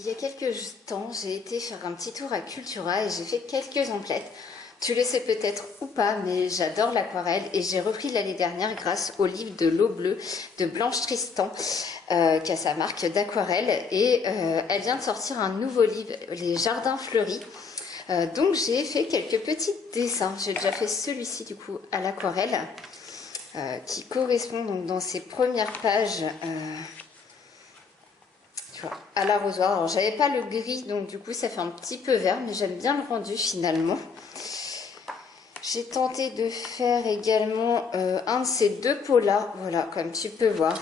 Il y a quelques temps, j'ai été faire un petit tour à Cultura et j'ai fait quelques emplettes. Tu le sais peut-être ou pas, mais j'adore l'aquarelle et j'ai repris l'année dernière grâce au livre de l'eau bleue de Blanche Tristan, qui a sa marque d'aquarelle. Et elle vient de sortir un nouveau livre, Les Jardins Fleuris. Donc j'ai fait quelques petits dessins. J'ai déjà fait celui-ci du coup à l'aquarelle, qui correspond donc dans ses premières pages à l'arrosoir. Alors j'avais pas le gris, donc du coup ça fait un petit peu vert, mais j'aime bien le rendu finalement. J'ai tenté de faire également un de ces deux pots là, voilà, comme tu peux voir.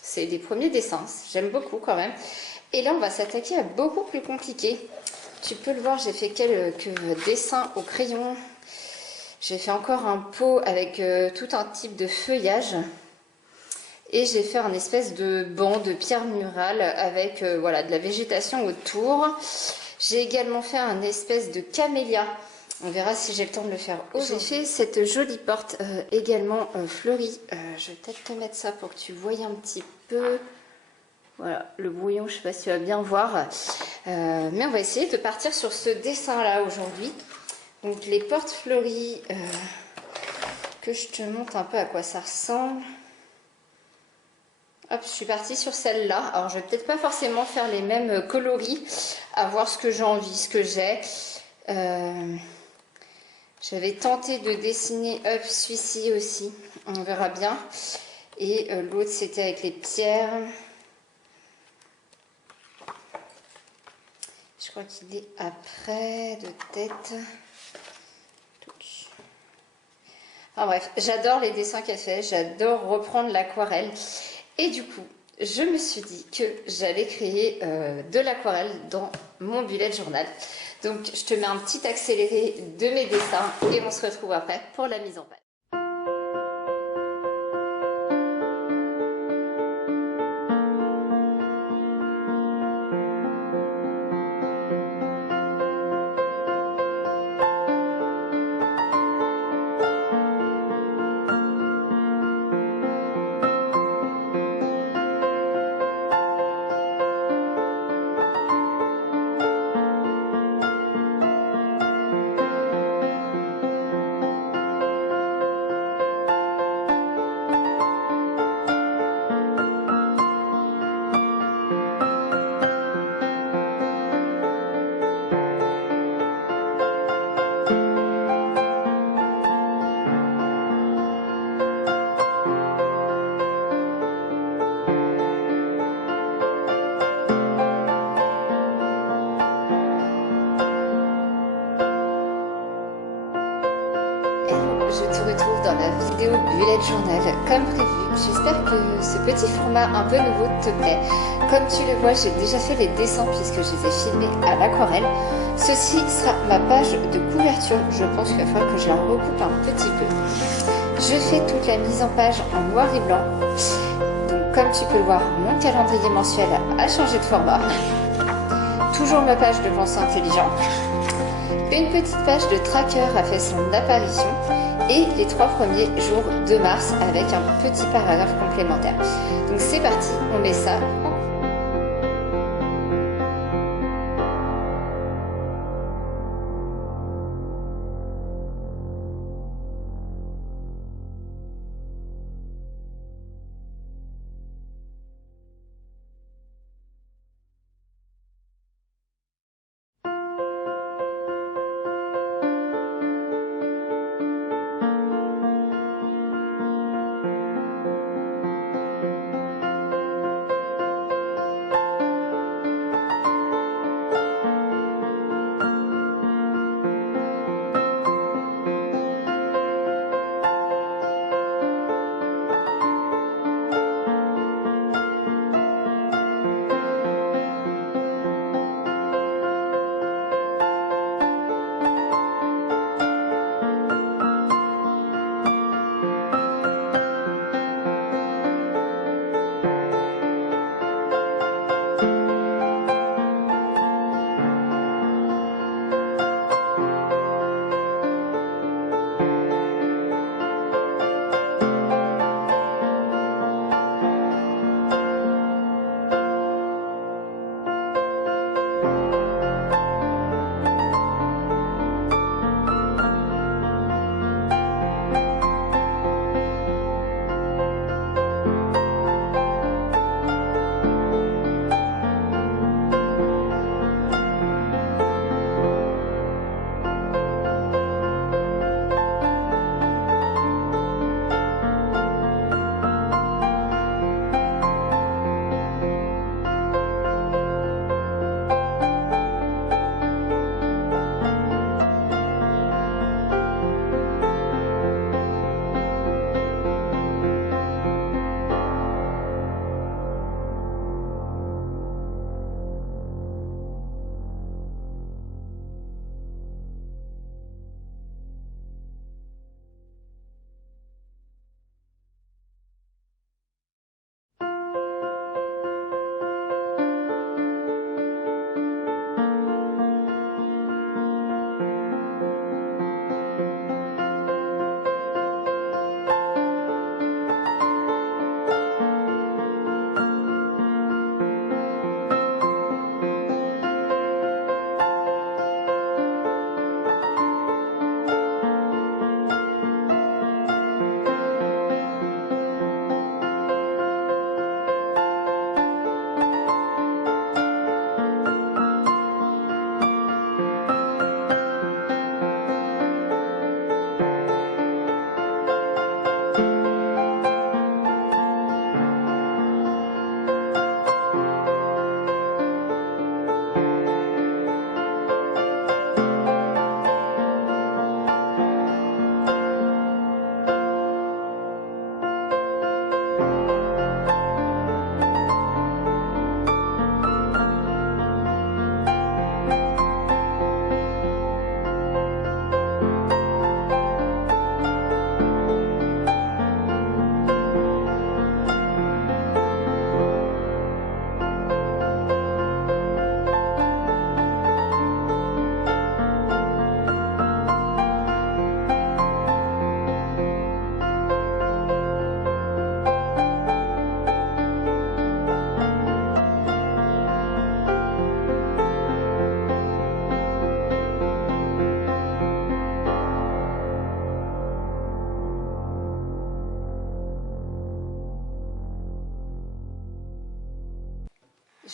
C'est des premiers dessins, j'aime beaucoup quand même. Et là on va s'attaquer à beaucoup plus compliqué. Tu peux le voir, j'ai fait quelques dessins au crayon. J'ai fait encore un pot avec tout un type de feuillage. Et j'ai fait un espèce de banc de pierre murale avec voilà, de la végétation autour. J'ai également fait un espèce de camélia. On verra si j'ai le temps de le faire aujourd'hui. J'ai fait cette jolie porte également fleurie. Je vais peut-être te mettre ça pour que tu voies un petit peu. Voilà, le brouillon, je ne sais pas si tu vas bien voir. Mais on va essayer de partir sur ce dessin-là aujourd'hui. Donc les portes fleuries, que je te montre un peu à quoi ça ressemble. Hop, je suis partie sur celle-là. Alors, je vais peut-être pas forcément faire les mêmes coloris, à voir ce que j'ai envie, ce que j'ai. J'avais tenté de dessiner celui-ci aussi, on verra bien. Et l'autre, c'était avec les pierres. Je crois qu'il est après, de tête. Enfin bref, j'adore les dessins qu'elle fait, j'adore reprendre l'aquarelle. Et du coup, je me suis dit que j'allais créer de l'aquarelle dans mon bullet journal. Donc, je te mets un petit accéléré de mes dessins et on se retrouve après pour la mise en page. Je te retrouve dans la vidéo bullet journal comme prévu. J'espère que ce petit format un peu nouveau te plaît. Comme tu le vois, j'ai déjà fait les dessins puisque je les ai filmés à l'aquarelle. Ceci sera ma page de couverture. Je pense qu'il va falloir que je la recoupe un petit peu. Je fais toute la mise en page en noir et blanc. Donc comme tu peux le voir, mon calendrier mensuel a changé de format. Toujours ma page de pensée intelligent. Une petite page de tracker a fait son apparition. Et les 3 premiers jours de mars avec un petit paragraphe complémentaire. Donc c'est parti, on met ça.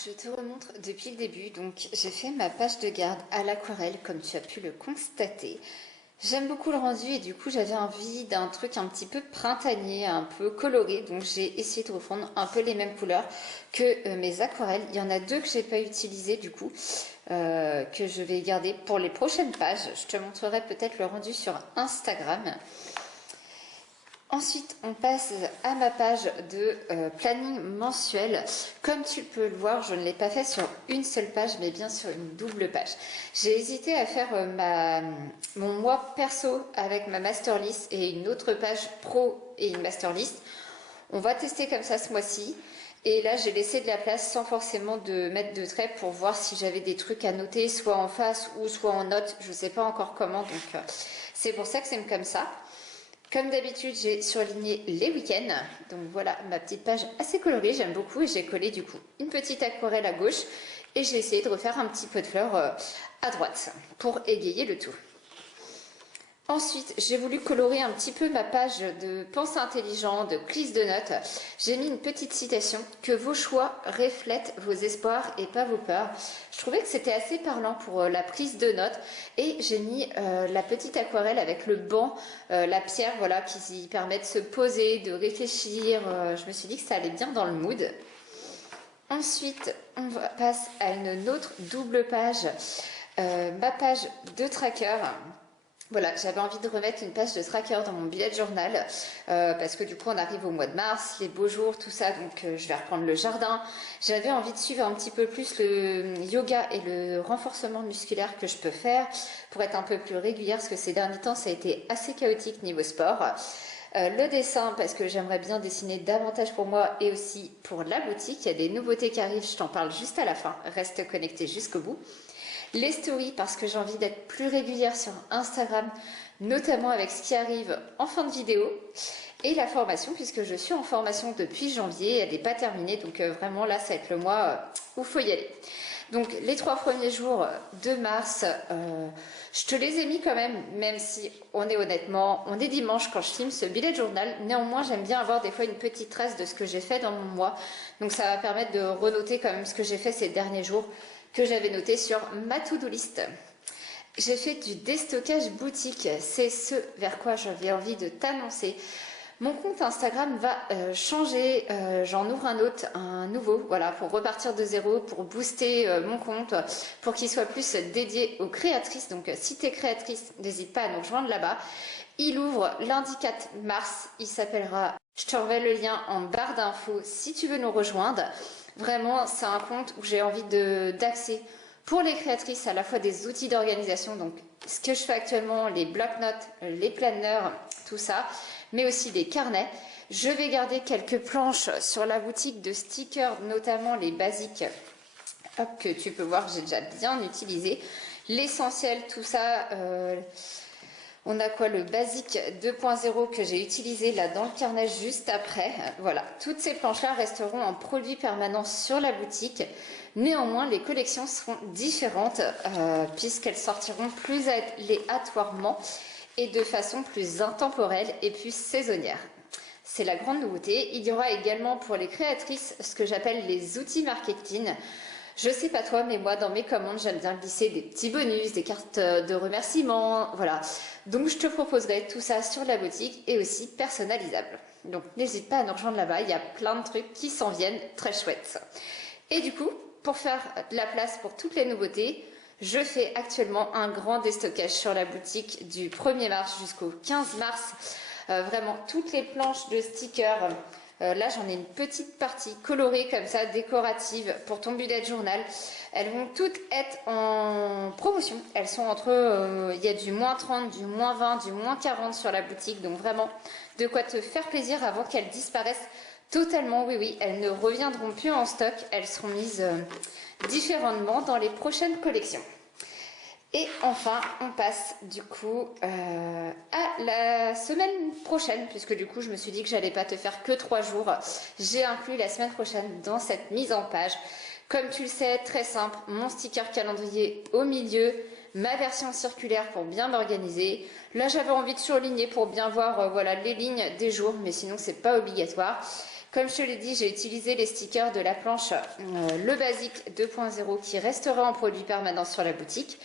je te remontre depuis le début. Donc, j'ai fait ma page de garde à l'aquarelle, comme tu as pu le constater. J'aime beaucoup le rendu et du coup, j'avais envie d'un truc un petit peu printanier, un peu coloré. Donc, j'ai essayé de refondre un peu les mêmes couleurs que mes aquarelles. Il y en a deux que j'ai pas utilisées du coup, que je vais garder pour les prochaines pages. Je te montrerai peut-être le rendu sur Instagram. Ensuite, on passe à ma page de planning mensuel. Comme tu peux le voir, je ne l'ai pas fait sur une seule page, mais bien sur une double page. J'ai hésité à faire mon mois perso avec ma master list et une autre page pro et une master list. On va tester comme ça ce mois-ci. Et là, j'ai laissé de la place sans forcément de mettre de trait pour voir si j'avais des trucs à noter, soit en face ou soit en note. Je ne sais pas encore comment, donc c'est pour ça que c'est comme ça. Comme d'habitude, j'ai surligné les week-ends. Donc voilà ma petite page assez colorée, j'aime beaucoup. Et j'ai collé du coup une petite aquarelle à gauche. Et j'ai essayé de refaire un petit peu de fleurs à droite pour égayer le tout. Ensuite, j'ai voulu colorer un petit peu ma page de pensée intelligente, de prise de notes. J'ai mis une petite citation: que vos choix reflètent vos espoirs et pas vos peurs. Je trouvais que c'était assez parlant pour la prise de notes. Et j'ai mis la petite aquarelle avec le banc, la pierre, voilà, qui permet de se poser, de réfléchir. Je me suis dit que ça allait bien dans le mood. Ensuite, on passe à une autre double page, ma page de tracker. Voilà, j'avais envie de remettre une page de tracker dans mon bullet journal parce que du coup on arrive au mois de mars, les beaux jours, tout ça, donc je vais reprendre le jardin. J'avais envie de suivre un petit peu plus le yoga et le renforcement musculaire que je peux faire pour être un peu plus régulière parce que ces derniers temps ça a été assez chaotique niveau sport. Le dessin parce que j'aimerais bien dessiner davantage pour moi et aussi pour la boutique. Il y a des nouveautés qui arrivent, je t'en parle juste à la fin, reste connecté jusqu'au bout. Les stories parce que j'ai envie d'être plus régulière sur Instagram, notamment avec ce qui arrive en fin de vidéo. Et la formation puisque je suis en formation depuis janvier, elle n'est pas terminée, donc vraiment là ça va être le mois où il faut y aller. Donc les 3 premiers jours de mars, je te les ai mis quand même si on est dimanche quand je filme ce bullet journal. Néanmoins j'aime bien avoir des fois une petite trace de ce que j'ai fait dans mon mois. Donc ça va permettre de renoter quand même ce que j'ai fait ces derniers jours, que j'avais noté sur ma to-do list. J'ai fait du déstockage boutique, c'est ce vers quoi j'avais envie de t'annoncer. Mon compte Instagram va changer, j'en ouvre un nouveau, voilà, pour repartir de zéro, pour booster mon compte, pour qu'il soit plus dédié aux créatrices. Donc si tu es créatrice, n'hésite pas à nous rejoindre là-bas. Il ouvre lundi 4 mars, il s'appellera, je te remets le lien en barre d'infos si tu veux nous rejoindre. Vraiment, c'est un compte où j'ai envie d'axer pour les créatrices à la fois des outils d'organisation, donc ce que je fais actuellement, les bloc-notes, les planners, tout ça, mais aussi les carnets. Je vais garder quelques planches sur la boutique de stickers, notamment les basiques, hop, que tu peux voir que j'ai déjà bien utilisé. L'essentiel, tout ça, on a quoi, le basique 2.0 que j'ai utilisé là dans le carnet juste après. Voilà, toutes ces planches-là resteront en produit permanent sur la boutique. Néanmoins, les collections seront différentes puisqu'elles sortiront plus aléatoirement et de façon plus intemporelle et plus saisonnière. C'est la grande nouveauté. Il y aura également pour les créatrices ce que j'appelle les outils marketing. Je sais pas toi, mais moi dans mes commandes, j'aime bien glisser des petits bonus, des cartes de remerciement, voilà. Donc je te proposerai tout ça sur la boutique et aussi personnalisable. Donc n'hésite pas à nous rejoindre là-bas, il y a plein de trucs qui s'en viennent, très chouettes. Et du coup, pour faire de la place pour toutes les nouveautés, je fais actuellement un grand déstockage sur la boutique du 1er mars jusqu'au 15 mars. Vraiment toutes les planches de stickers. Là, j'en ai une petite partie colorée comme ça, décorative pour ton bullet journal. Elles vont toutes être en promotion. Elles sont entre, il y a du moins 30, du moins 20, du moins 40 sur la boutique. Donc vraiment, de quoi te faire plaisir avant qu'elles disparaissent totalement. Oui, oui, elles ne reviendront plus en stock. Elles seront mises différemment dans les prochaines collections. Et enfin, on passe du coup à la semaine prochaine, puisque du coup, je me suis dit que j'allais pas te faire que 3 jours. J'ai inclus la semaine prochaine dans cette mise en page. Comme tu le sais, très simple, mon sticker calendrier au milieu, ma version circulaire pour bien m'organiser. Là, j'avais envie de surligner pour bien voir voilà, les lignes des jours, mais sinon, c'est pas obligatoire. Comme je te l'ai dit, j'ai utilisé les stickers de la planche Le Basique 2.0 qui restera en produit permanent sur la boutique.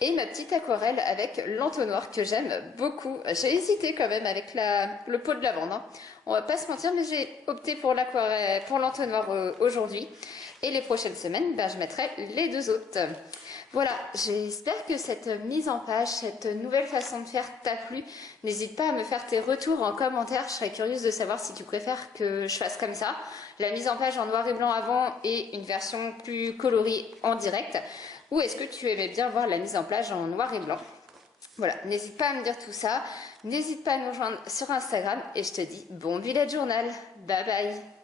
Et ma petite aquarelle avec l'entonnoir que j'aime beaucoup. J'ai hésité quand même avec le pot de lavande. Hein. On va pas se mentir, mais j'ai opté pour l'aquarelle, pour l'entonnoir aujourd'hui. Et les prochaines semaines, je mettrai les deux autres. Voilà, j'espère que cette mise en page, cette nouvelle façon de faire t'a plu. N'hésite pas à me faire tes retours en commentaire, je serais curieuse de savoir si tu préfères que je fasse comme ça. La mise en page en noir et blanc avant et une version plus colorée en direct. Ou est-ce que tu aimais bien voir la mise en page en noir et blanc? Voilà, n'hésite pas à me dire tout ça. N'hésite pas à nous rejoindre sur Instagram et je te dis bon bullet journal. Bye bye.